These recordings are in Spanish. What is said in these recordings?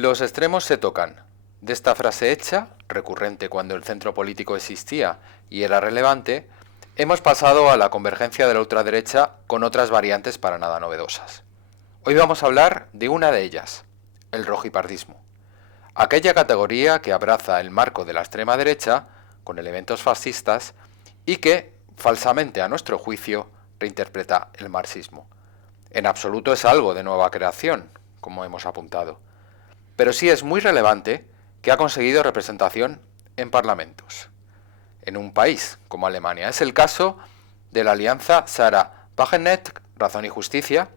Los extremos se tocan. De esta frase hecha, recurrente cuando el centro político existía y era relevante, hemos pasado a la convergencia de la ultraderecha con otras variantes para nada novedosas. Hoy vamos a hablar de una de ellas, el rojipardismo. Aquella categoría que abraza el marco de la extrema derecha con elementos fascistas y que, falsamente a nuestro juicio, reinterpreta el marxismo. En absoluto es algo de nueva creación, como hemos apuntado, pero sí es muy relevante que ha conseguido representación en parlamentos, en un país como Alemania. Es el caso de la alianza Sarah Wagenknecht, Razón y Justicia,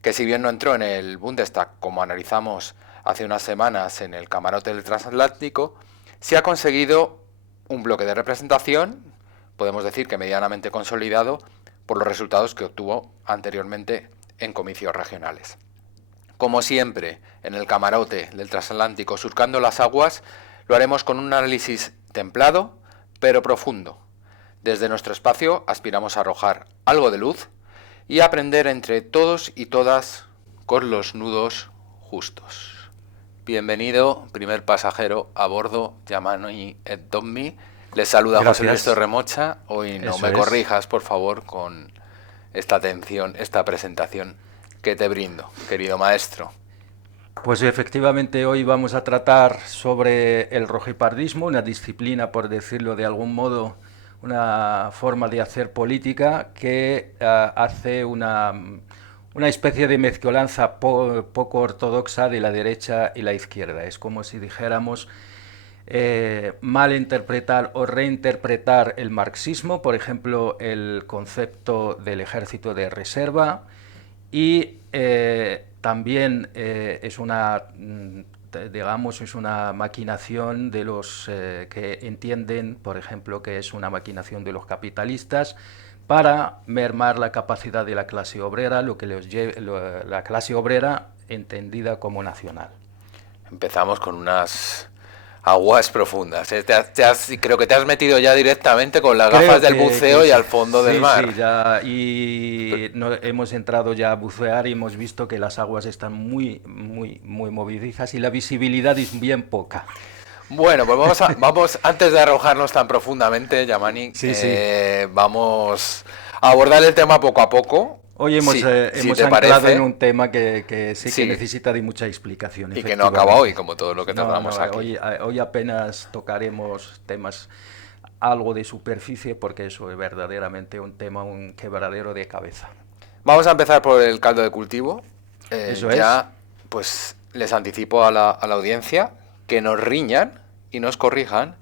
que si bien no entró en el Bundestag como analizamos hace unas semanas en el camarote del transatlántico, sí ha conseguido un bloque de representación, podemos decir que medianamente consolidado, por los resultados que obtuvo anteriormente en comicios regionales. Como siempre, en el camarote del transatlántico surcando las aguas, lo haremos con un análisis templado, pero profundo. Desde nuestro espacio aspiramos a arrojar algo de luz y a aprender entre todos y todas con los nudos justos. Bienvenido, primer pasajero a bordo, Yamani et Dommi. Les saluda José Luis Torremocha. Hoy no me corrijas, por favor, con esta atención, esta presentación que te brindo, querido maestro. Pues efectivamente hoy vamos a tratar sobre el rojipardismo, una disciplina, por decirlo de algún modo, una forma de hacer política que hace una especie de mezcolanza poco ortodoxa de la derecha y la izquierda. Es como si dijéramos malinterpretar o reinterpretar el marxismo, por ejemplo, el concepto del ejército de reserva, y también es una, digamos, es una maquinación de los que entienden, por ejemplo, que es una maquinación de los capitalistas para mermar la capacidad de la clase obrera, lo que la clase obrera entendida como nacional. Empezamos con unas aguas profundas. Creo que te has metido ya directamente con las gafas del buceo y al fondo del mar. Sí, ya, y hemos entrado ya a bucear y hemos visto que las aguas están muy movedizas y la visibilidad es bien poca. Bueno, pues vamos antes de arrojarnos tan profundamente, Yamani, Sí. vamos a abordar el tema poco a poco. Hoy hemos te anclado en parece, un tema que sí que sí, necesita de mucha explicación, y que no acaba hoy, efectivamente. como todo lo que No, tratamos aquí. hoy apenas tocaremos temas algo de superficie porque eso es verdaderamente un tema, un quebradero de cabeza. Vamos a empezar por el caldo de cultivo. Eso es. Ya, pues les anticipo a la audiencia que nos riñan y nos corrijan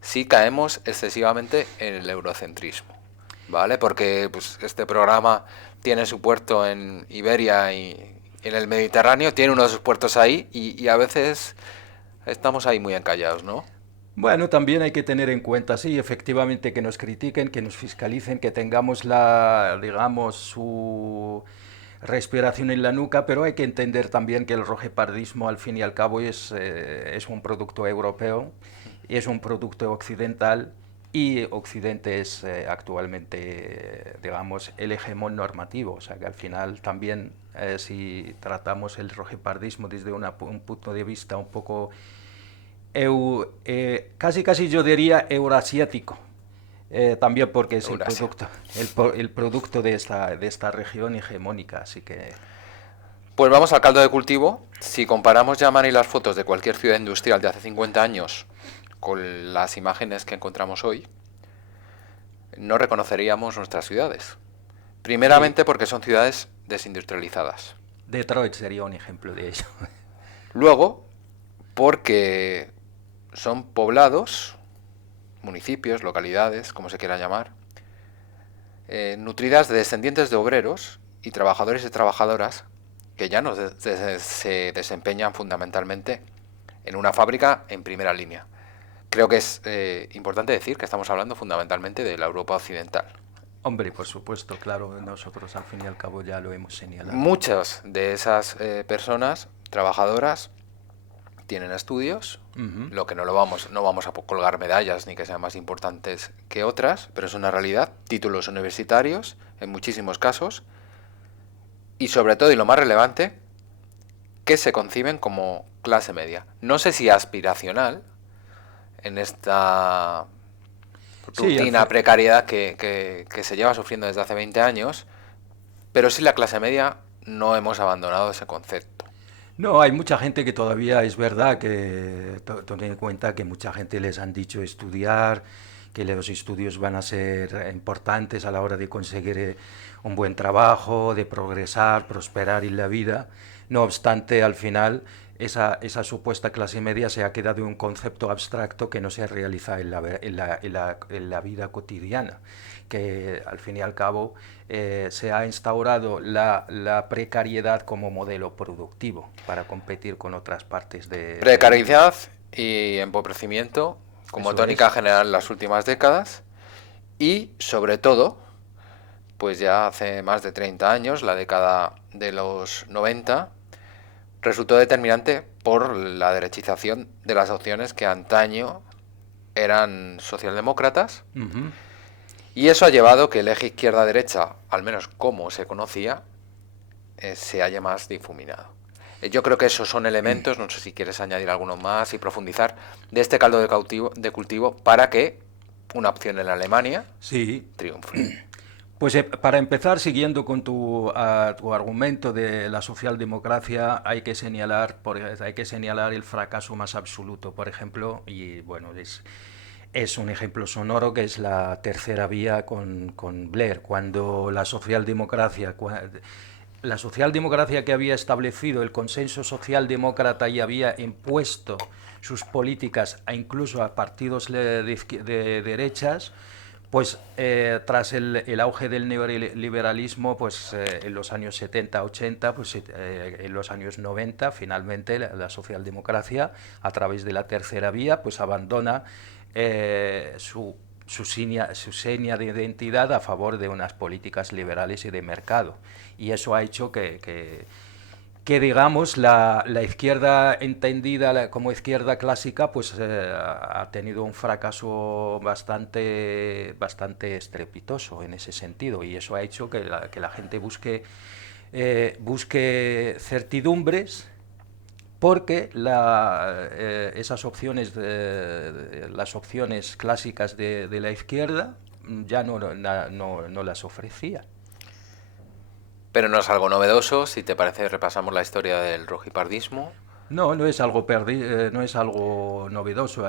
si caemos excesivamente en el eurocentrismo, ¿vale? Porque pues, este programa tiene su puerto en Iberia y en el Mediterráneo, tiene uno de sus puertos ahí y a veces estamos ahí muy encallados, ¿no? Bueno, también hay que tener en cuenta, sí, efectivamente, que nos critiquen, que nos fiscalicen, que tengamos la, digamos, su respiración en la nuca, pero hay que entender también que el rojipardismo, al fin y al cabo, es un producto europeo, es un producto occidental, y Occidente es actualmente, digamos, el hegemón normativo. O sea que al final también, si tratamos el rojipardismo desde un punto de vista un poco casi yo diría eurasiático, también porque es Eurasia. el producto de esta región hegemónica, así que... Pues vamos al caldo de cultivo. Si comparamos Yamani las fotos de cualquier ciudad industrial de hace 50 años con las imágenes que encontramos hoy, no reconoceríamos nuestras ciudades. Sí, Primeramente porque son ciudades desindustrializadas. Detroit sería un ejemplo de ello. Luego, porque son poblados, municipios, localidades, como se quiera llamar, nutridas de descendientes de obreros y trabajadores y trabajadoras que ya no se desempeñan fundamentalmente en una fábrica en primera línea. Creo que es importante decir que estamos hablando fundamentalmente de la Europa occidental. Hombre, por supuesto, claro, nosotros al fin y al cabo ya lo hemos señalado. Muchas de esas personas trabajadoras tienen estudios, Ujú. lo que no vamos a colgar medallas ni que sean más importantes que otras, pero es una realidad, títulos universitarios en muchísimos casos y sobre todo y lo más relevante, que se conciben como clase media. No sé si aspiracional en esta Sí, rutina, precariedad que se lleva sufriendo desde hace 20 años, pero sí la clase media no hemos abandonado ese concepto. no, hay mucha gente que todavía es verdad que ten en cuenta que mucha gente les han dicho estudiar, que los estudios van a ser importantes a la hora de conseguir un buen trabajo, de progresar, prosperar en la vida. No obstante, al final esa supuesta clase media se ha quedado en un concepto abstracto que no se realiza en la vida cotidiana, que al fin y al cabo se ha instaurado la precariedad como modelo productivo para competir con otras partes del mundo. Precariedad y empobrecimiento como Eso tónica es. general en las últimas décadas y, sobre todo, pues ya hace más de 30 años, la década de los 90, resultó determinante por la derechización de las opciones que antaño eran socialdemócratas, Ujú. y eso ha llevado que el eje izquierda-derecha, al menos como se conocía, se haya más difuminado. Yo creo que esos son elementos, no sé si quieres añadir alguno más y profundizar, de este caldo de cultivo para que una opción en Alemania Sí, triunfe. pues para empezar, siguiendo con tu argumento de la socialdemocracia, hay que señalar el fracaso más absoluto, por ejemplo, y bueno, es un ejemplo sonoro que es la tercera vía con Blair, cuando la socialdemocracia que había establecido el consenso socialdemócrata y había impuesto sus políticas incluso a partidos de derechas, pues tras el auge del neoliberalismo, pues en los años 70, 80, pues en los años 90, finalmente la socialdemocracia, a través de la tercera vía, pues abandona su seña de identidad a favor de unas políticas liberales y de mercado. Y eso ha hecho que digamos, la izquierda entendida como izquierda clásica, pues ha tenido un fracaso bastante estrepitoso en ese sentido. Y eso ha hecho que la gente busque certidumbres porque esas opciones, las opciones clásicas de la izquierda ya no las ofrecía. Pero no es algo novedoso, si te parece repasamos la historia del rojipardismo. No, no es algo novedoso.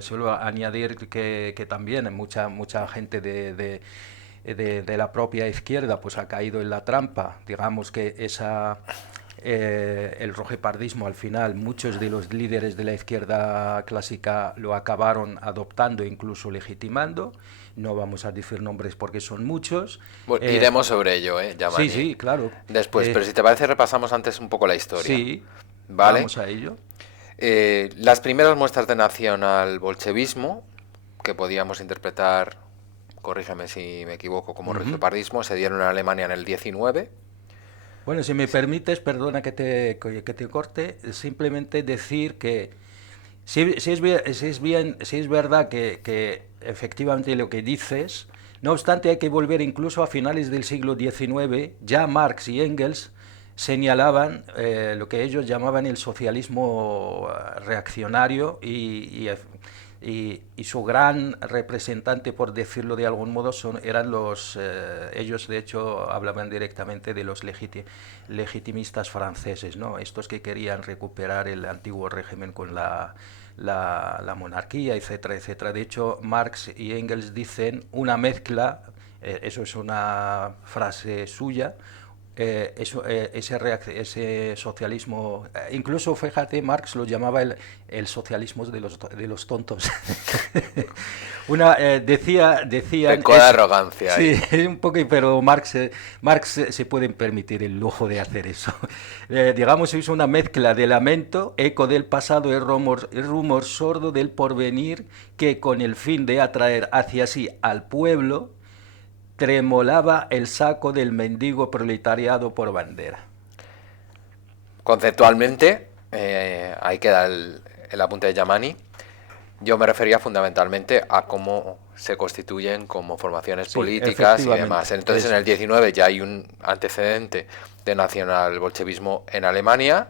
Suelo añadir que también mucha gente de la propia izquierda pues ha caído en la trampa. Digamos que el rojipardismo al final, muchos de los líderes de la izquierda clásica lo acabaron adoptando e incluso legitimando. No vamos a decir nombres porque son muchos. Bueno, Eh, iremos sobre ello, sí, Yamani, sí, claro. después, pero Eh, si te parece repasamos antes un poco la historia, sí, ¿vale? vamos a ello. Las primeras muestras de nacional-bolchevismo, que podíamos interpretar, corrígeme si me equivoco, como Ujú. regiopardismo, se dieron en Alemania en el 19. Bueno, si me permites, perdona que te corte, simplemente decir que si es verdad que efectivamente lo que dices, no obstante hay que volver incluso a finales del siglo XIX, ya Marx y Engels señalaban lo que ellos llamaban el socialismo reaccionario y su gran representante, por decirlo de algún modo, eran ellos de hecho hablaban directamente de los legitimistas franceses, ¿no? Estos que querían recuperar el antiguo régimen con la monarquía, etcétera, etcétera. De hecho, Marx y Engels dicen una mezcla, eso es una frase suya, ese socialismo, incluso fíjate, Marx lo llamaba el socialismo de los tontos. Decían Pecó de eso. arrogancia Sí, ahí. un poco, pero Marx se puede permitir el lujo de hacer eso. Digamos, es una mezcla de lamento, eco del pasado y rumor sordo del porvenir que con el fin de atraer hacia sí al pueblo tremolaba el saco del mendigo proletariado por bandera. Conceptualmente, ahí queda el apunte de Yamani. Yo me refería fundamentalmente a cómo se constituyen como formaciones Sí, políticas y demás. efectivamente, Entonces, en eso el es. 19 ya hay un antecedente de nacional bolchevismo en Alemania.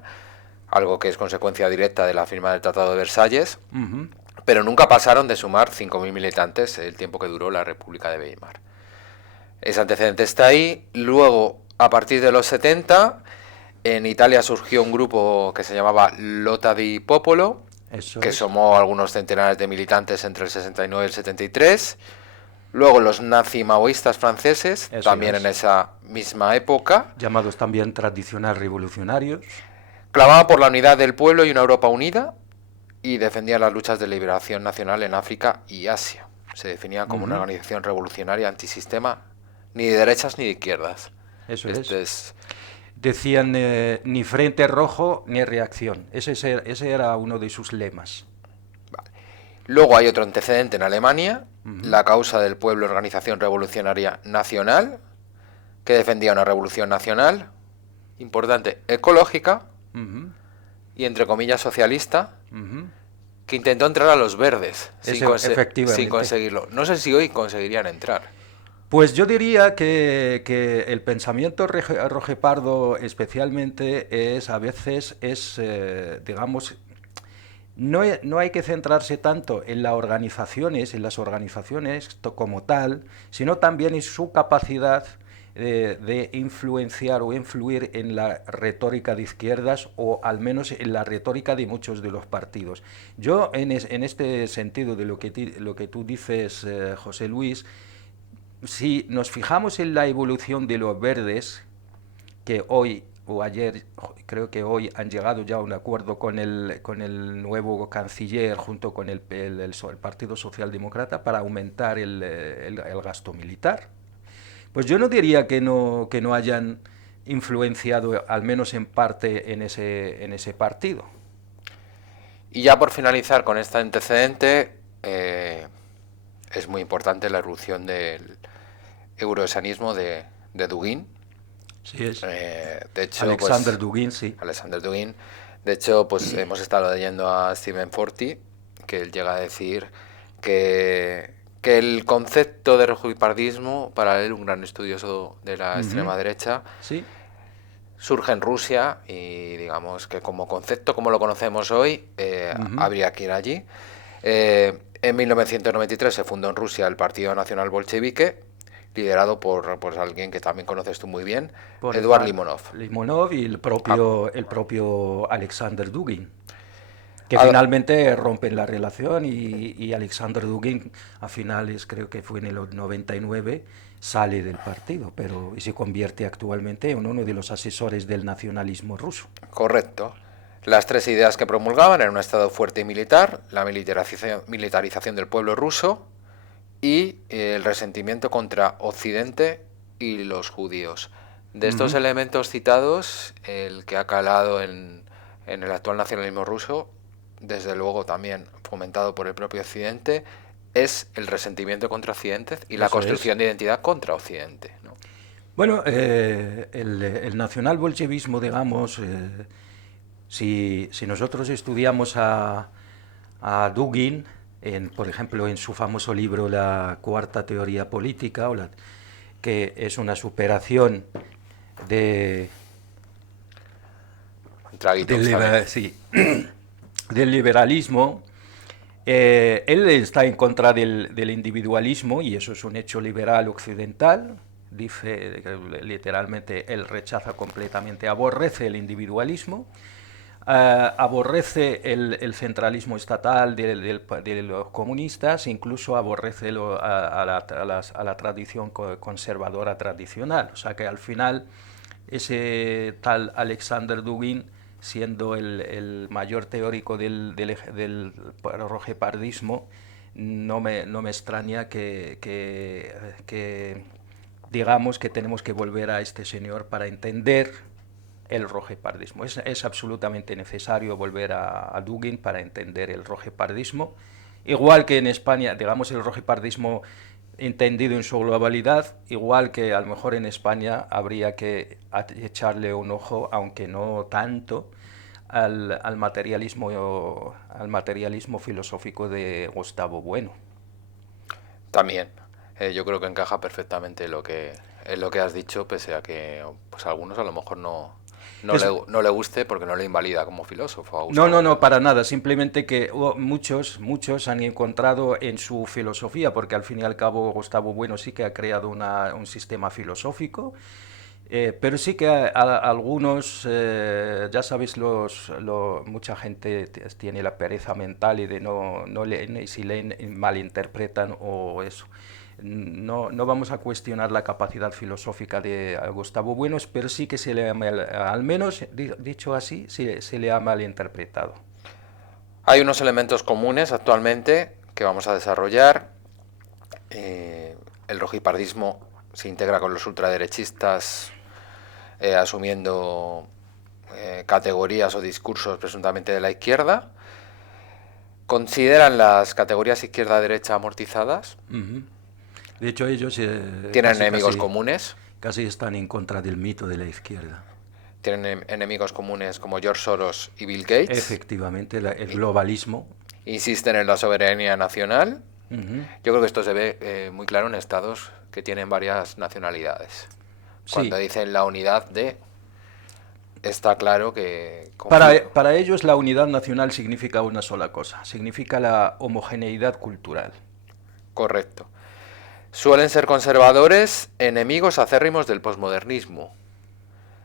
algo que es consecuencia directa de la firma del Tratado de Versalles, Ujú. pero nunca pasaron de sumar 5.000 militantes el tiempo que duró la República de Weimar. Ese antecedente está ahí. Luego, a partir de los 70, en Italia surgió un grupo que se llamaba Lotta di Popolo, Eso que es. sumó algunos centenares de militantes entre el 69 y el 73. Luego los nazi-maoístas franceses, Eso también en es. esa misma época, Llamados también tradicional revolucionarios. clamaban por la unidad del pueblo y una Europa unida y defendían las luchas de liberación nacional en África y Asia. Se definía como una Ujú. organización revolucionaria antisistema, ni de derechas ni de izquierdas. Eso es. Este es. Decían ni frente rojo ni reacción. Ese era uno de sus lemas. Luego hay otro antecedente en Alemania, Ujú. la causa del pueblo, Organización Revolucionaria Nacional, que defendía una revolución nacional, importante, ecológica Ujú. y entre comillas socialista, Ujú. que intentó entrar a los verdes sin Efectivamente. conseguirlo. No sé si hoy conseguirían entrar. Pues yo diría que el pensamiento rojepardo especialmente es a veces digamos, no hay que centrarse tanto en las organizaciones como tal, sino también en su capacidad de influenciar o influir en la retórica de izquierdas o al menos en la retórica de muchos de los partidos. Yo en este sentido de lo que tú dices, José Luis, si nos fijamos en la evolución de los verdes, que hoy o ayer, creo que hoy han llegado ya a un acuerdo con el nuevo canciller junto con el Partido Socialdemócrata para aumentar el gasto militar. Pues yo no diría que no hayan influenciado, al menos en parte, en ese partido. Y ya por finalizar con este antecedente, es muy importante la erupción del euroesanismo de Dugin. Sí es. De hecho, Alexander pues Dugin, sí. Alexander Dugin, de hecho, pues hemos estado leyendo a Stephen Forti, que él llega a decir que el concepto de rojipardismo, para él, un gran estudioso de la Ujú. extrema derecha, Sí. surge en Rusia y digamos que como concepto, como lo conocemos hoy, Ujú. habría que ir allí. En 1993 se fundó en Rusia el Partido Nacional Bolchevique, liderado por alguien que también conoces tú muy bien, Por Eduard Eduard Limonov. Limonov y A- el propio Alexander Dugin, que a- finalmente rompen la relación y Alexander Dugin a finales, creo que fue en el 99, sale del partido, pero y se convierte actualmente en uno de los asesores del nacionalismo ruso. Correcto. Las tres ideas que promulgaban eran un Estado fuerte y militar, la militarización del pueblo ruso y el resentimiento contra Occidente y los judíos. De estos Ujú. elementos citados, el que ha calado en el actual nacionalismo ruso, desde luego también fomentado por el propio Occidente, es el resentimiento contra Occidente y la Eso es. construcción de identidad contra Occidente, ¿no? Bueno, el nacional bolchevismo, digamos, si nosotros estudiamos a Dugin, por ejemplo, en su famoso libro La Cuarta Teoría Política, que es una superación de, Dragitovs también. sí, del liberalismo, él está en contra del individualismo y eso es un hecho liberal occidental. Dice literalmente, él rechaza completamente, aborrece el individualismo, aborrece el centralismo estatal de los comunistas, incluso aborrece a la tradición conservadora tradicional. O sea que al final ese tal Alexander Dugin, siendo el mayor teórico del rojepardismo, no me extraña que digamos que tenemos que volver a este señor para entender el rojepardismo. Es absolutamente necesario volver a Dugin para entender el rojepardismo. Igual que en España, digamos, el rojepardismo entendido en su globalidad, igual que a lo mejor en España habría que echarle un ojo, aunque no tanto, al materialismo filosófico de Gustavo Bueno. También, yo creo que encaja perfectamente en lo que has dicho, pese a que pues algunos a lo mejor no. Es, no le guste porque no le invalida como filósofo a no, no, Gustavo no, Bueno. para nada. Simplemente que muchos han encontrado en su filosofía, porque al fin y al cabo Gustavo Bueno sí que ha creado un sistema filosófico, pero sí que algunos, ya sabes, mucha gente tiene la pereza mental y de no leen, y si leen malinterpretan o eso. No vamos a cuestionar la capacidad filosófica de Gustavo Buenos, pero sí que al menos dicho así, se le ha malinterpretado. Hay unos elementos comunes actualmente que vamos a desarrollar. El rojipardismo se integra con los ultraderechistas, asumiendo categorías o discursos presuntamente de la izquierda. ¿Consideran las categorías izquierda-derecha amortizadas? Ujú. De hecho, ellos ¿Tienen enemigos comunes? casi están en contra del mito de la izquierda. ¿Tienen enemigos comunes como George Soros y Bill Gates? Efectivamente, el globalismo. ¿Insisten en la soberanía nacional? Ujú. Yo creo que esto se ve muy claro en estados que tienen varias nacionalidades. Cuando Sí, dicen la unidad de, está claro que para ellos la unidad nacional significa una sola cosa, significa la homogeneidad cultural. correcto. Suelen ser conservadores, enemigos acérrimos del posmodernismo.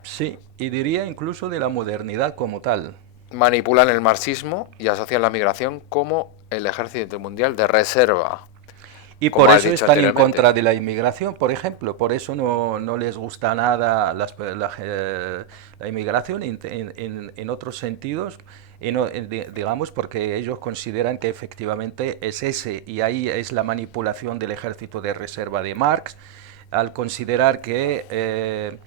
Sí, y diría incluso de la modernidad como tal. Manipulan el marxismo y asocian la migración como el ejército mundial de reserva, Y como por has eso dicho están en anteriormente. contra de la inmigración, por ejemplo. Por eso no les gusta nada la inmigración en otros sentidos, digamos, porque ellos consideran que efectivamente es ese, y ahí es la manipulación del ejército de reserva de Marx, al considerar que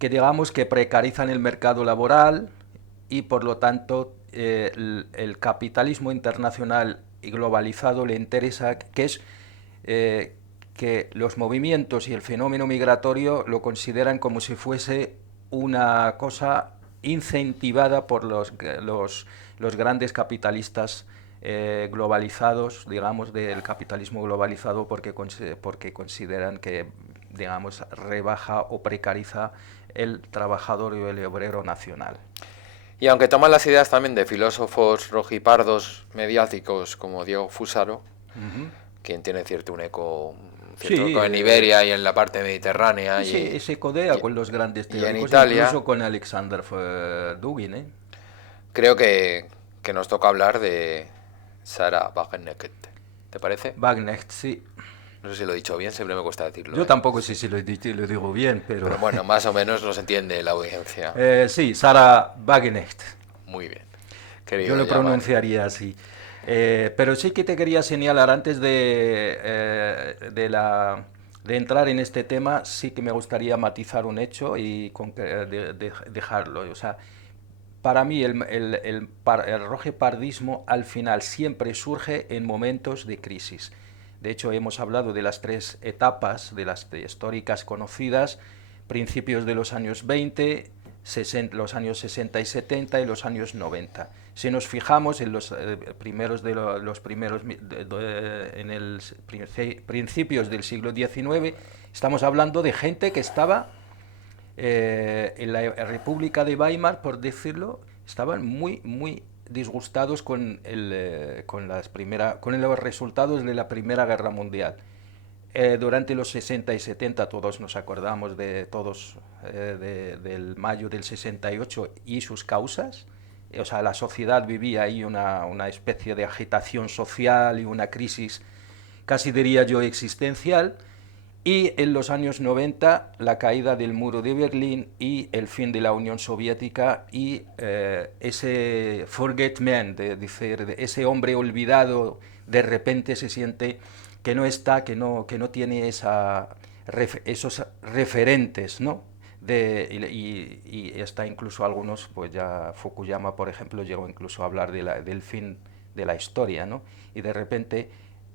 digamos que precarizan el mercado laboral y por lo tanto el capitalismo internacional y globalizado le interesa que es que los movimientos y el fenómeno migratorio lo consideran como si fuese una cosa incentivada por los grandes capitalistas globalizados, digamos, del capitalismo globalizado porque consideran que, digamos, rebaja o precariza el trabajador y el obrero nacional. Y aunque toman las ideas también de filósofos rojipardos mediáticos como Diego Fusaro, Uh -huh. quien tiene cierto Sí, eco en Iberia y en la parte mediterránea se codea y, con los grandes y en teóricos, Italia, incluso con Alexander Dugin, ¿eh? creo que nos toca hablar de Sarah Wagenknecht. ¿Te parece? Wagner, sí. No sé si lo he dicho bien, siempre me cuesta decirlo, Yo ¿eh? tampoco sé si lo digo bien, pero Pero bueno, más o menos nos entiende la audiencia. sí, Sarah Wagenknecht. Muy bien, Yo querido lo Yaman. pronunciaría así. Pero sí que te quería señalar antes de entrar en este tema, sí que me gustaría matizar un hecho y dejarlo. O sea, para mí el rojepardismo al final siempre surge en momentos de crisis. De hecho, hemos hablado de las tres etapas, de las históricas conocidas, principios de los años 20, los años 60 y 70 y los años 90. Si nos fijamos en los primeros en el principios del siglo XIX, estamos hablando de gente que estaba en la República de Weimar, por decirlo, estaban muy disgustados con los resultados de la Primera Guerra Mundial. Durante los 60 y 70 todos nos acordamos del mayo del 68 y sus causas. O sea, la sociedad vivía ahí una especie de agitación social y una crisis, casi diría yo, existencial. Y en los años 90 la caída del muro de Berlín y el fin de la Unión Soviética y ese forget man, de decir, ese hombre olvidado, de repente se siente que no está, que no tiene esos referentes, ¿no? Y está incluso algunos, pues ya Fukuyama, por ejemplo, llegó incluso a hablar del fin de la historia, ¿no? Y de repente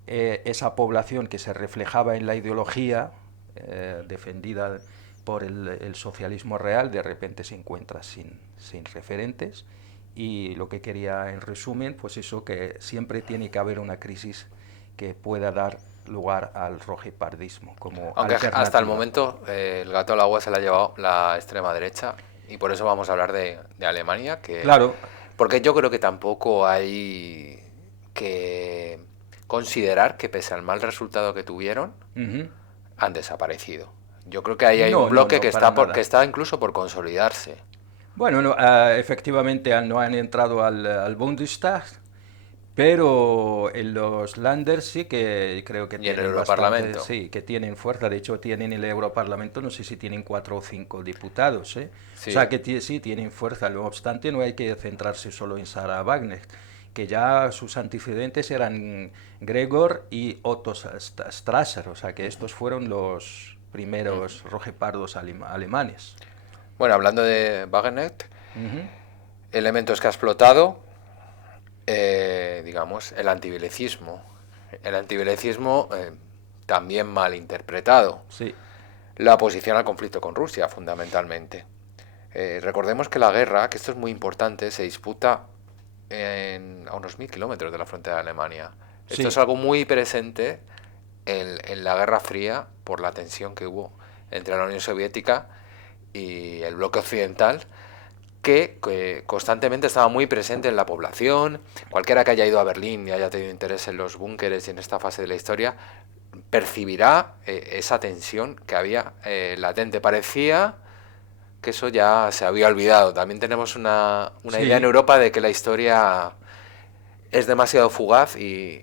esa población que se reflejaba en la ideología defendida por el socialismo real, de repente se encuentra sin referentes. Y lo que quería en resumen, pues eso, que siempre tiene que haber una crisis que pueda dar lugar al rojipardismo como Aunque hasta el alternativa. momento el gato al agua se la ha llevado la extrema derecha y por eso vamos a hablar de Alemania, Claro. porque yo creo que tampoco hay que considerar que pese al mal resultado que tuvieron, Ujú. han desaparecido. Yo creo que ahí hay un No, no, bloque que no, para que nada. está incluso por consolidarse. Bueno, no, efectivamente no han entrado al Bundestag, pero en los Länder sí que creo que Y en el tienen bastante, Europarlamento. sí, que tienen fuerza. De hecho, tienen el Europarlamento, no sé si tienen 4 o 5 diputados, ¿eh? O sea Sí. que sí tienen fuerza. No obstante, no hay que centrarse solo en Sarah Wagner, que ya sus antecedentes eran Gregor y Otto Strasser, o sea que estos fueron los primeros rojepardos alemanes. Bueno, hablando de Wagner, Ujú. elementos que ha explotado, digamos, el antibelicismo. El antibelicismo también mal interpretado. Sí, La oposición al conflicto con Rusia, fundamentalmente. Recordemos que la guerra, que esto es muy importante, se disputa a unos 1000 kilómetros de la frontera de Alemania. Esto es sí. algo muy presente en la Guerra Fría por la tensión que hubo entre la Unión Soviética y el bloque occidental, que constantemente estaba muy presente en la población. Cualquiera que haya ido a Berlín y haya tenido interés en los búnkeres y en esta fase de la historia percibirá esa tensión que había latente. Parecía que eso ya se había olvidado. También tenemos una idea en Sí, Europa de que la historia es demasiado fugaz y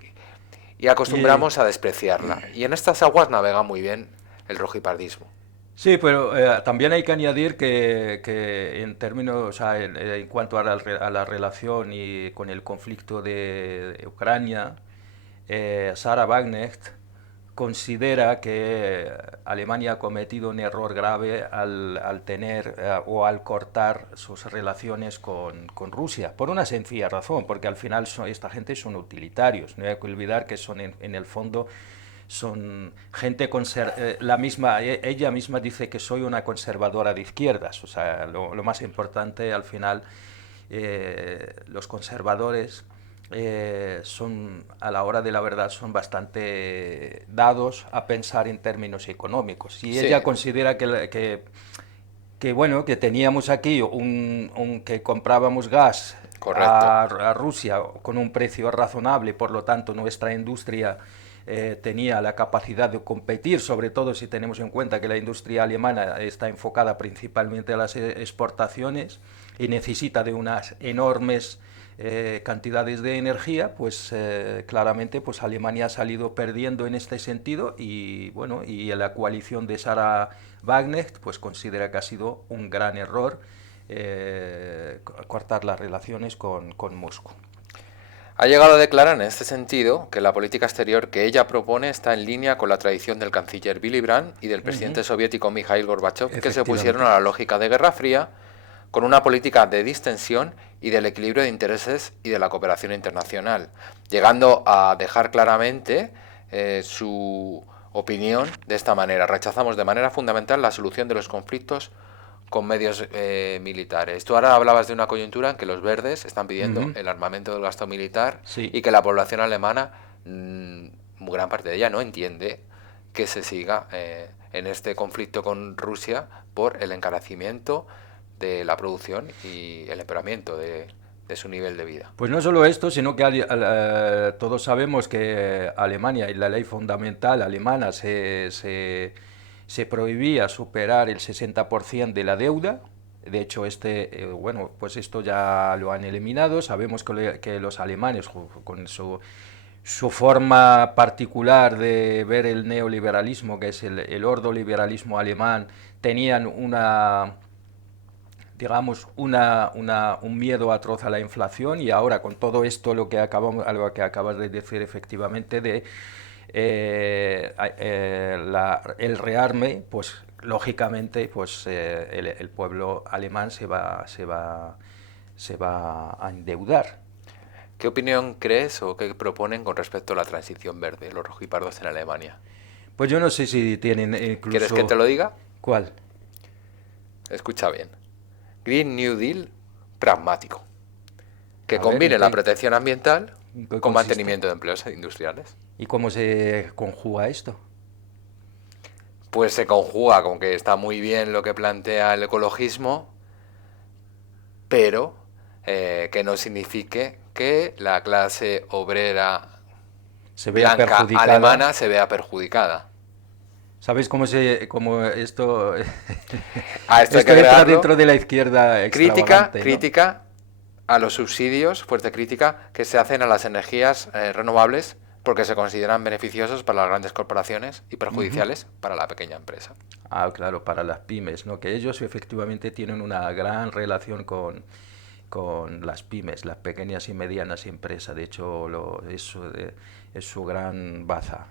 y, acostumbramos a despreciarla. Y en estas aguas navega muy bien el rojipardismo. sí, pero también hay que añadir que en términos, o sea, en cuanto a a la relación y con el conflicto de Ucrania, Sarah Wagner considera que Alemania ha cometido un error grave al tener o al cortar sus relaciones con Rusia, por una sencilla razón, porque al final esta gente son utilitarios, no hay que olvidar que son en el fondo son gente la misma, ella misma dice que soy una conservadora de izquierdas, o sea, lo más importante al final, los conservadores son, a la hora de la verdad, son bastante dados a pensar en términos económicos. Y ella Sí, considera que bueno, que teníamos aquí que comprábamos gas correcto. a Rusia con un precio razonable, por lo tanto nuestra industria tenía la capacidad de competir, sobre todo si tenemos en cuenta que la industria alemana está enfocada principalmente a las exportaciones y necesita de unas enormes cantidades de energía, pues claramente pues Alemania ha salido perdiendo en este sentido y bueno, y la coalición de Sarah Wagner pues considera que ha sido un gran error cortar las relaciones con Moscú. Ha llegado a declarar en este sentido que la política exterior que ella propone está en línea con la tradición del canciller Willy Brandt y del Uh -huh. presidente soviético Mikhail Gorbachev, que se opusieron Efectivamente. a la lógica de Guerra Fría con una política de distensión y del equilibrio de intereses y de la cooperación internacional, llegando a dejar claramente su opinión de esta manera. Rechazamos de manera fundamental la solución de los conflictos con medios militares. Tú ahora hablabas de una coyuntura en que los verdes están Uh pidiendo -huh. el armamento del gasto militar Sí. y que la población alemana, gran parte de ella, no entiende que se siga en este conflicto con Rusia por el encarecimiento de la producción y el empeoramiento de su nivel de vida. Pues no solo esto, sino que todos sabemos que Alemania y la ley fundamental alemana se prohibía superar el 60% de la deuda. De hecho, bueno, pues esto ya lo han eliminado. Sabemos que los alemanes, con su forma particular de ver el neoliberalismo, que es el ordoliberalismo alemán, tenían digamos, un miedo atroz a la inflación y ahora con todo esto lo que acabas de decir efectivamente de el rearme, pues lógicamente pues el pueblo alemán se va a endeudar. ¿Qué opinión crees o qué proponen con respecto a la transición verde, los rojipardos en Alemania? Pues yo no sé si tienen ¿Quieres que te incluso... lo diga? ¿Cuál? Escucha bien. Green New Deal pragmático, que A ver, combine la protección ambiental en qué con consiste? mantenimiento de empleos industriales. ¿Y cómo se conjuga esto? Pues se conjuga con que está muy bien lo que plantea el ecologismo, pero que no signifique que la clase obrera Se vea blanca perjudicada. alemana se vea perjudicada. ¿Sabéis cómo esto, A esto hay que esto entra agregarlo dentro de la izquierda extravagante, ¿no? crítica a los subsidios, fuerte crítica, que se hacen a las energías renovables porque se consideran beneficiosos para las grandes corporaciones y Ujú. perjudiciales para la pequeña empresa. Ah, claro, para las pymes, ¿no? Que ellos efectivamente tienen una gran relación con las pymes, las pequeñas y medianas empresas. De hecho, es su gran baza.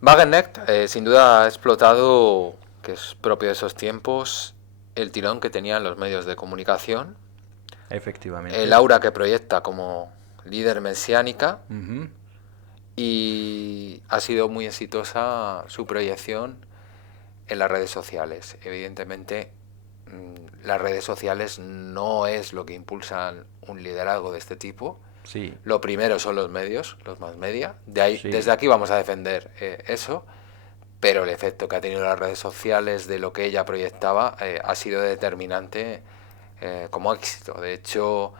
Wagenknecht sin duda ha explotado, que es propio de esos tiempos, el tirón que tenían los medios de comunicación, el Efectivamente. aura que proyecta como líder mesiánica, Ujú. y ha sido muy exitosa su proyección en las redes sociales. Evidentemente, las redes sociales no es lo que impulsan un liderazgo de este tipo. Sí, Lo primero son los medios, los más media. De ahí, sí. desde aquí vamos a defender eso, pero el efecto que ha tenido las redes sociales de lo que ella proyectaba ha sido determinante como éxito. De hecho,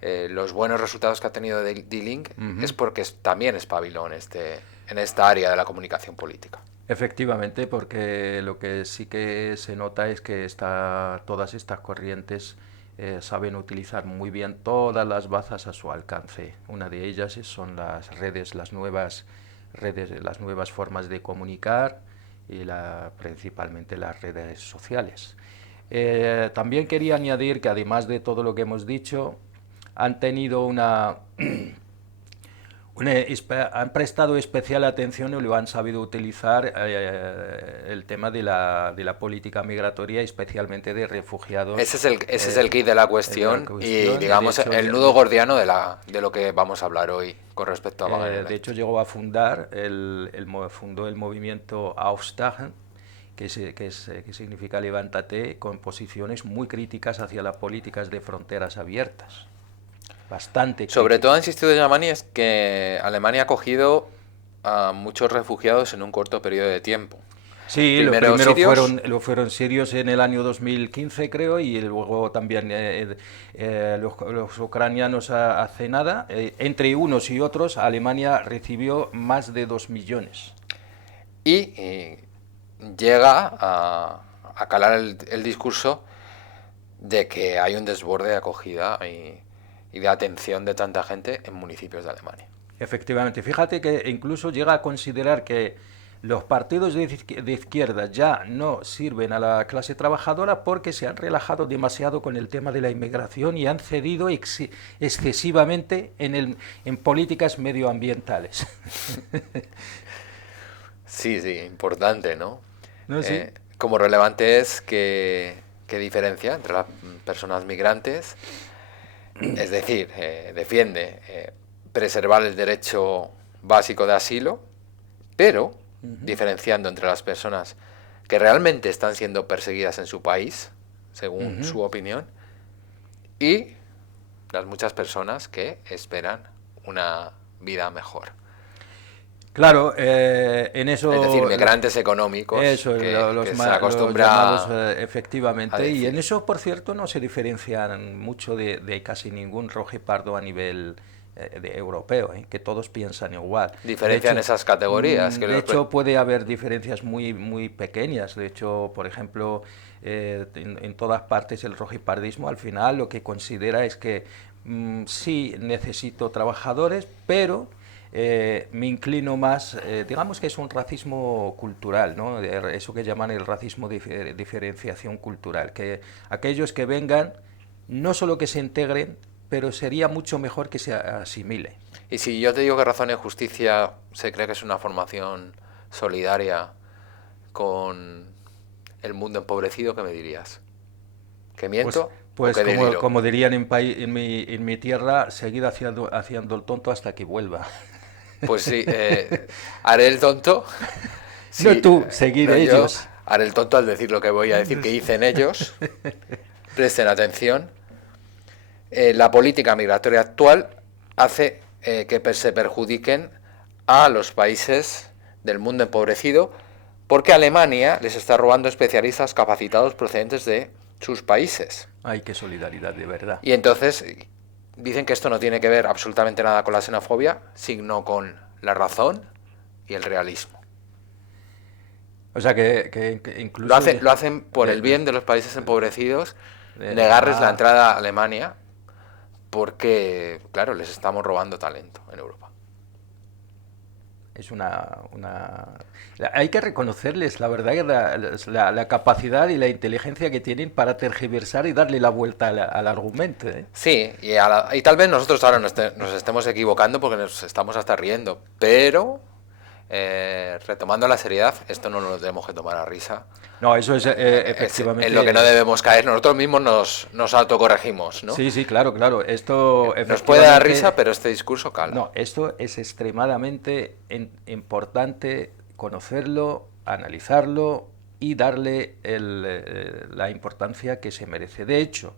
los buenos resultados que ha tenido D-Link es Ujú. porque también espabiló en esta área de la comunicación política. Efectivamente, porque lo que sí que se nota es que todas estas corrientes saben utilizar muy bien todas las bazas a su alcance. Una de ellas son las redes, las nuevas formas de comunicar y principalmente las redes sociales. También quería añadir que además de todo lo que hemos dicho, han tenido han prestado especial atención y lo han sabido utilizar el tema de la política migratoria, especialmente de refugiados. Ese es el kit de la De la cuestión y, cuestión. De digamos, hecho, el nudo gordiano de lo que vamos a hablar hoy con respecto a de Wagenknecht. hecho, llegó a fundar, fundó el movimiento Aufstehen, que significa levántate, con posiciones muy críticas hacia las políticas de fronteras abiertas. Bastante Sobre todo ha críticas. insistido Yamani es que Alemania ha acogido a muchos refugiados en un corto periodo de tiempo. Sí, Primero sirios. lo fueron sirios en el año 2015, creo, y luego también los ucranianos hace nada. Entre unos y otros, Alemania recibió más de 2 millones. Y llega a calar el discurso de que hay un desborde de acogida y de atención de tanta gente en municipios de Alemania. Efectivamente, fíjate que incluso llega a considerar que los partidos de izquierda ya no sirven a la clase trabajadora porque se han relajado demasiado con el tema de la inmigración y han cedido excesivamente en políticas medioambientales. Sí, sí, importante, ¿no? ¿No? Sí. Como relevante es que diferencia entre las personas migrantes, es decir, defiende preservar el derecho básico de asilo, pero Ujú. diferenciando entre las personas que realmente están siendo perseguidas en su país, según Ujú. su opinión, y las muchas personas que esperan una vida mejor. Claro, en Es decir, eso, migrantes económicos eso, que se los llamados acostumbra a efectivamente, y en decir. eso, por cierto, no se diferencian mucho de casi ningún rojipardo a nivel europeo, que todos piensan igual. Diferencian esas categorías. De hecho, puede haber diferencias muy pequeñas. De hecho, por ejemplo, en todas partes el rojipardismo al final lo que considera es que sí necesito trabajadores, pero me inclino más, digamos que es un racismo cultural, ¿no? Eso que llaman el racismo de diferenciación cultural, que aquellos que vengan, no solo que se integren, pero sería mucho mejor que se asimile. Y si yo te digo que Razón y Justicia se cree que es una formación solidaria con el mundo empobrecido, ¿qué me dirías? ¿Que Pues, miento o pues que deliro? como dirían en mi tierra, seguid haciendo el tonto hasta que vuelva. Pues sí, haré el tonto. No Sí, tú, seguir no yo. ellos. Haré el tonto al decir lo que voy a decir que dicen ellos. Presten atención. La política migratoria actual hace que se perjudiquen a los países del mundo empobrecido porque Alemania les está robando especialistas capacitados procedentes de sus países. Ay, qué solidaridad, de verdad. Y entonces dicen que esto no tiene que ver absolutamente nada con la xenofobia, sino con la razón y el realismo. O sea, que Lo incluso... hacen, lo hacen por de- el bien de los países empobrecidos, de- negarles la ah, entrada a Alemania, porque, claro, les estamos robando talento en Europa. es Hay que reconocerles, la verdad, que la capacidad y la inteligencia que tienen para tergiversar y darle la vuelta al argumento, ¿eh? Sí, y tal vez nosotros ahora nos estemos equivocando porque nos estamos hasta riendo, pero retomando la seriedad, esto no lo tenemos que tomar a risa. No, eso es Es en lo que no efectivamente... debemos caer, nosotros mismos nos autocorregimos, ¿no? Sí, sí, claro, claro. Esto Nos puede dar risa, efectivamente... pero este discurso cala. No, esto es extremadamente importante conocerlo, analizarlo y darle la importancia que se merece. De hecho,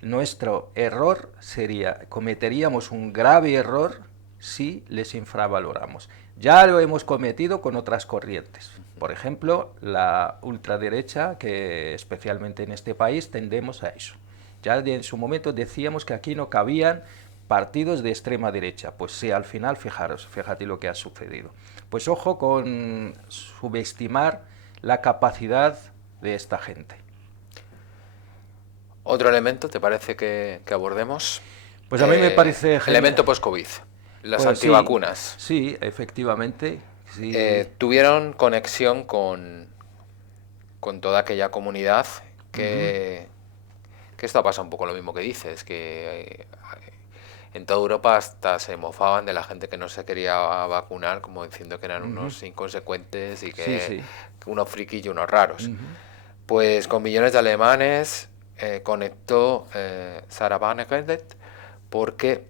nuestro error sería, cometeríamos un grave error si les infravaloramos. Ya lo hemos cometido con otras corrientes. Por ejemplo, la ultraderecha, que especialmente en este país tendemos a eso. Ya en su momento decíamos que aquí no cabían partidos de extrema derecha. Pues sí, al final, fíjate lo que ha sucedido. Pues ojo con subestimar la capacidad de esta gente. Otro elemento, ¿te parece que abordemos? Pues a mí me parece Elemento genial. post-COVID, las Pues sí, antivacunas. sí, efectivamente, sí. Tuvieron conexión con toda aquella comunidad Ujú. que esto ha pasado un poco lo mismo que dices, que en toda Europa hasta se mofaban de la gente que no se quería vacunar, como diciendo que eran Ujú. unos inconsecuentes y Sí, que sí. unos frikis y unos raros. Ujú. Pues con millones de alemanes conectó Sarah Wagenknecht porque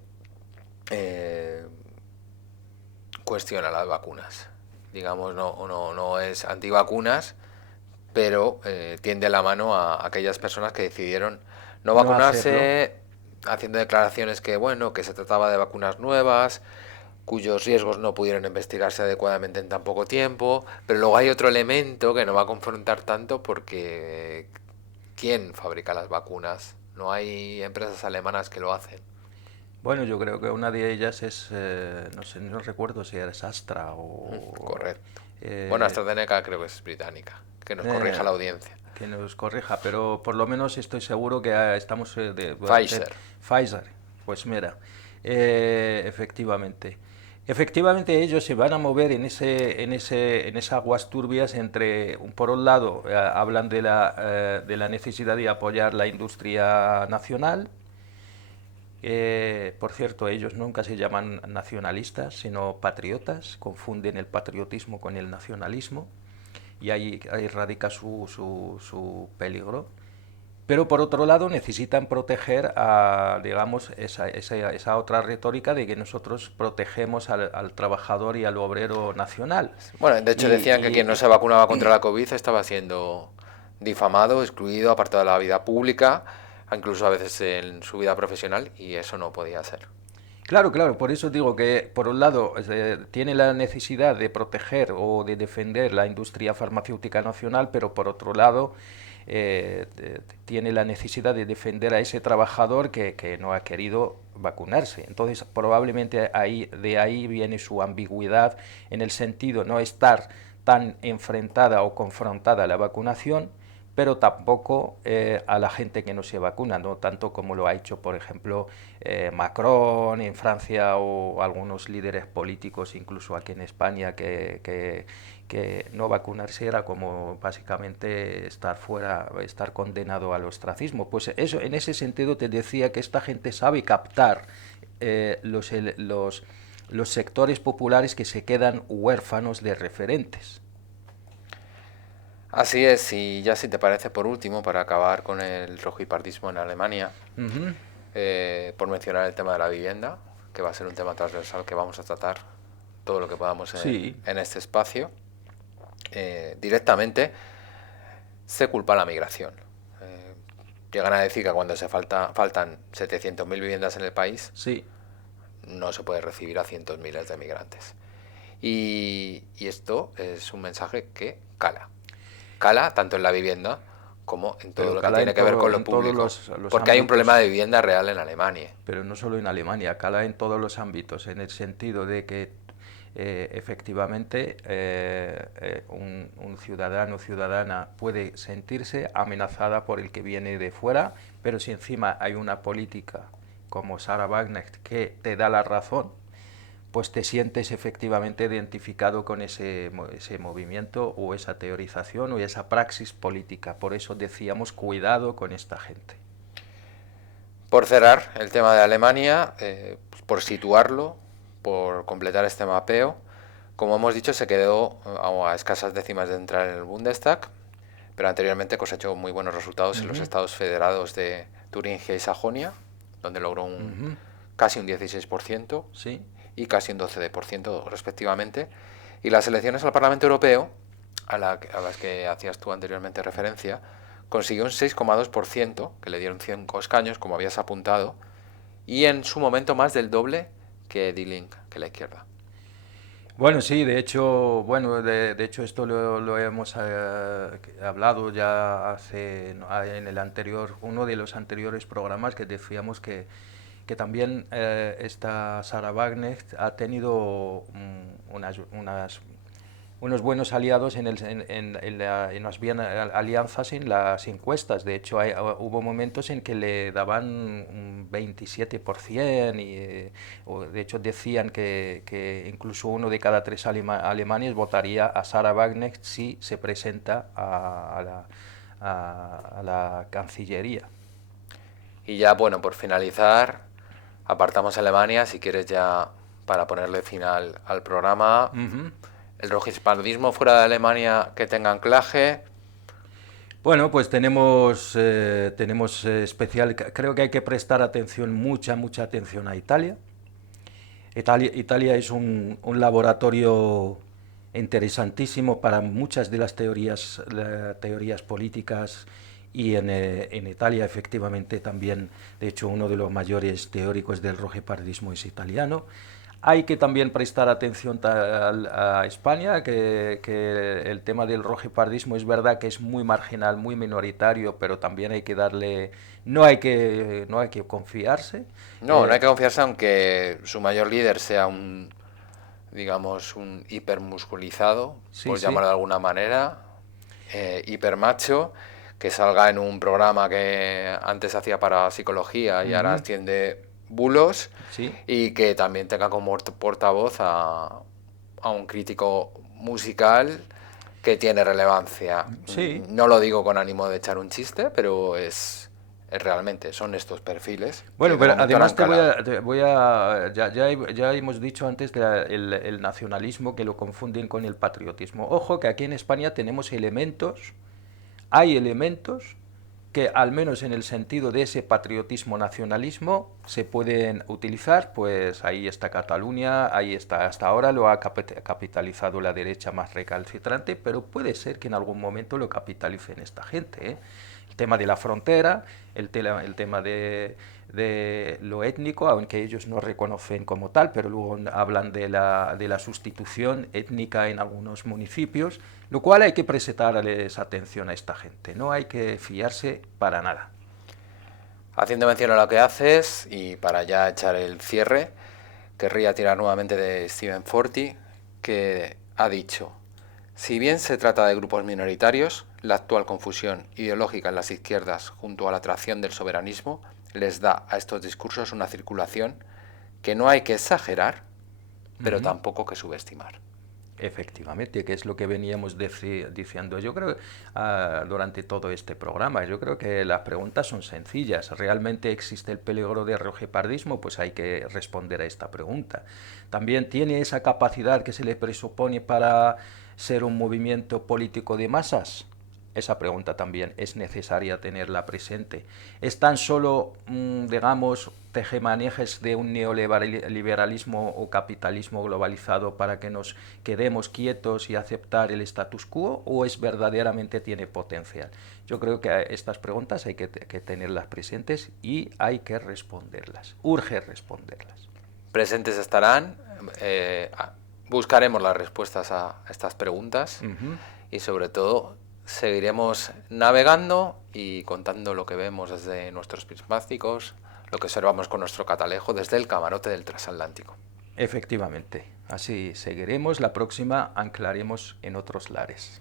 eh, cuestiona las vacunas. Digamos, no es antivacunas, pero tiende la mano a aquellas personas que decidieron no No hacerlo. vacunarse, haciendo declaraciones que, bueno, que se trataba de vacunas nuevas, cuyos riesgos no pudieron investigarse adecuadamente en tan poco tiempo, pero luego hay otro elemento que no va a confrontar tanto porque ¿quién fabrica las vacunas? No hay empresas alemanas que lo hacen. Bueno, yo creo que una de ellas es, no sé, no recuerdo si era Astra o... Correcto. Bueno, eh, AstraZeneca creo que es británica. Que nos corrija eh, la audiencia. que nos corrija, pero por lo menos estoy seguro que estamos Pfizer. Pfizer. Pues mira, efectivamente. Efectivamente ellos se van a mover en esas aguas turbias entre, por un lado, hablan de la necesidad de apoyar la industria nacional. Por cierto, ellos nunca se llaman nacionalistas, sino patriotas, confunden el patriotismo con el nacionalismo y ahí radica su peligro. Pero por otro lado necesitan proteger a, digamos, esa otra retórica de que nosotros protegemos al trabajador y al obrero nacional. Bueno, de hecho decían que quien no Y se vacunaba contra la COVID estaba siendo difamado, excluido, apartado de la vida pública, incluso a veces en su vida profesional, y eso no podía ser. claro, claro, por eso digo que por un lado tiene la necesidad de proteger o de defender la industria farmacéutica nacional, pero por otro lado tiene la necesidad de defender a ese trabajador que no ha querido vacunarse. Entonces, probablemente de ahí viene su ambigüedad en el sentido no estar tan enfrentada o confrontada a la vacunación, pero tampoco a la gente que no se vacuna, no tanto como lo ha hecho, por ejemplo, Macron en Francia o algunos líderes políticos, incluso aquí en España, que no vacunarse era como básicamente estar fuera, estar condenado al ostracismo. Pues eso, en ese sentido te decía que esta gente sabe captar los sectores populares que se quedan huérfanos de referentes. Así es, y ya si te parece por último, para acabar con el rojipardismo en Alemania, Ujú. por mencionar el tema de la vivienda, que va a ser un tema transversal que vamos a tratar todo lo que podamos Sí, en este espacio, directamente se culpa a la migración. Eh, Llegan a decir que cuando faltan 700.000 viviendas en el país, sí. no se puede recibir a cientos miles de migrantes. Y esto es un mensaje que cala. Cala tanto en la vivienda como en todo Pero lo que cala tiene en, que ver todo, con lo en todos público. los Porque hay un ámbitos, problema de vivienda real en Alemania. pero no solo en Alemania, cala en todos los ámbitos, en el sentido de que efectivamente un ciudadano o ciudadana puede sentirse amenazada por el que viene de fuera, pero si encima hay una política como Sarah Wagner que te da la razón, pues te sientes efectivamente identificado con ese movimiento o esa teorización o esa praxis política. Por eso decíamos cuidado con esta gente. Por cerrar el tema de Alemania, pues por situarlo, por completar este mapeo, como hemos dicho, se quedó a escasas décimas de entrar en el Bundestag, pero anteriormente cosechó muy buenos resultados en los Ujú, estados federados de Turingia y Sajonia, donde logró ujú, casi un 16% sí. y casi un 12% respectivamente. Y las elecciones al Parlamento Europeo, a las que hacías tú anteriormente referencia, consiguió un 6,2%, que le dieron 5 escaños, como habías apuntado, y en su momento más del doble que Die Linke, que la izquierda. Bueno, sí, de hecho, bueno, de hecho esto lo hemos hablado ya hace, no, en el anterior, uno de los anteriores programas que decíamos que también esta Sarah Wagner ha tenido unos buenos aliados en las bien alianzas en las encuestas. De hecho, hubo momentos en que le daban un 27% de hecho decían que incluso uno de cada tres alemanes votaría a Sarah Wagner si se presenta a la Cancillería. Y ya, bueno, por finalizar, apartamos Alemania, si quieres ya para ponerle final al programa. Ujú. El rojispardismo fuera de Alemania que tenga anclaje. Bueno, pues tenemos especial, creo que hay que prestar atención, mucha atención a Italia. Italia es un laboratorio interesantísimo para muchas de las teorías políticas y en Italia efectivamente también, de hecho, uno de los mayores teóricos del rojepardismo es italiano. Hay que también prestar atención a España, que el tema del rojipardismo es verdad que es muy marginal, muy minoritario, pero también hay que darle, no hay que confiarse. No, no hay Eh, que confiarse aunque su mayor líder sea un, digamos, un hipermusculizado, sí, por sí. llamarlo de alguna manera, hipermacho, que salga en un programa que antes hacía para psicología y ahora Ujú, extiende bulos, sí. y que también tenga como portavoz a un crítico musical que tiene relevancia. Sí. No lo digo con ánimo de echar un chiste, pero realmente son estos perfiles que Bueno, de pero momento no han además calado. ya hemos dicho antes el nacionalismo que lo confunden con el patriotismo. Ojo que aquí en España hay elementos que al menos en el sentido de ese patriotismo nacionalismo se pueden utilizar, pues ahí está Cataluña, ahí está, hasta ahora lo ha capitalizado la derecha más recalcitrante, pero puede ser que en algún momento lo capitalicen esta gente, ¿eh? El tema de la frontera, el tema de lo étnico, aunque ellos no reconocen como tal, pero luego hablan de la sustitución étnica en algunos municipios, lo cual hay que prestarles atención a esta gente, no hay que fiarse para nada. Haciendo mención a lo que haces y para ya echar el cierre, querría tirar nuevamente de Stephen Forti, que ha dicho: si bien se trata de grupos minoritarios, la actual confusión ideológica en las izquierdas junto a la atracción del soberanismo les da a estos discursos una circulación que no hay que exagerar, pero Ujú. tampoco que subestimar. Efectivamente, que es lo que veníamos diciendo yo creo durante todo este programa. Yo creo que las preguntas son sencillas. ¿Realmente existe el peligro de rojepardismo? Pues hay que responder a esta pregunta. ¿También tiene esa capacidad que se le presupone para ser un movimiento político de masas? Esa pregunta también es necesaria tenerla presente. ¿Es tan solo, digamos, tejemanejes de un neoliberalismo o capitalismo globalizado para que nos quedemos quietos y aceptar el status quo, o es verdaderamente tiene potencial? Yo creo que estas preguntas hay que tenerlas presentes y hay que responderlas. Urge responderlas. Presentes estarán, buscaremos las respuestas a estas preguntas Ujú. y sobre todo seguiremos navegando y contando lo que vemos desde nuestros prismáticos, lo que observamos con nuestro catalejo desde el camarote del transatlántico. Efectivamente, así seguiremos. La próxima anclaremos en otros lares.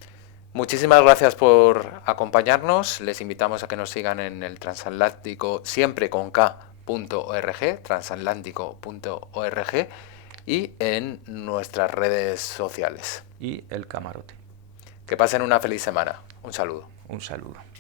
Muchísimas gracias por acompañarnos. Les invitamos a que nos sigan en el transatlántico siempre con k.org, transatlántico.org, y en nuestras redes sociales. Y el camarote. Que pasen una feliz semana. Un saludo. Un saludo.